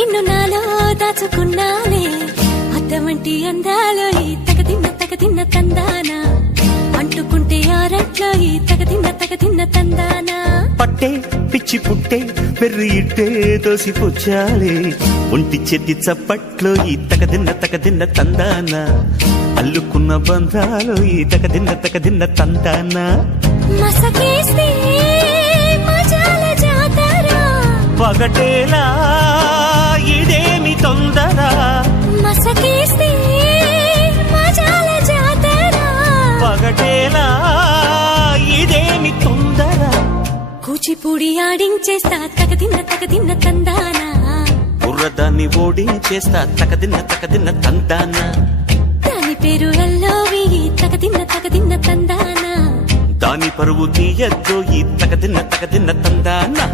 నిన్ను నాలో దాచుకున్నాలే అద్దమంటి అందాలో ఈ తగదిన్న తందానా అంటుకుంటే ఆరట్లో ఈ తగదిన్న తందానా పట్టే పిచ్చి పుట్టే పెర్రి ఇట్టే దోసి పుచ్చాలే ఒంటి చెట్టి చప్పట్లో ఈ తగదిన్న తందానా అల్లుకున్న బంధాలు ఈ తగదిన్న తందానా మసకేస్తే మజాల జాతర పగటేలా ఇదేమి తొందర మసకేస్తే మజాల జాతర పగటేలా ఇదేమి తొందర కూచిపూడి ఆడించేస్తా తగదిన్న తందానా బుర్రదాన్ని ఓడించేస్తా తగదిన్న తందానా దాని పేరు ఎల్లోవి తగదిన్న తందానా దాని పరువు తీయద్దు ఈ తగదిన్న తందానా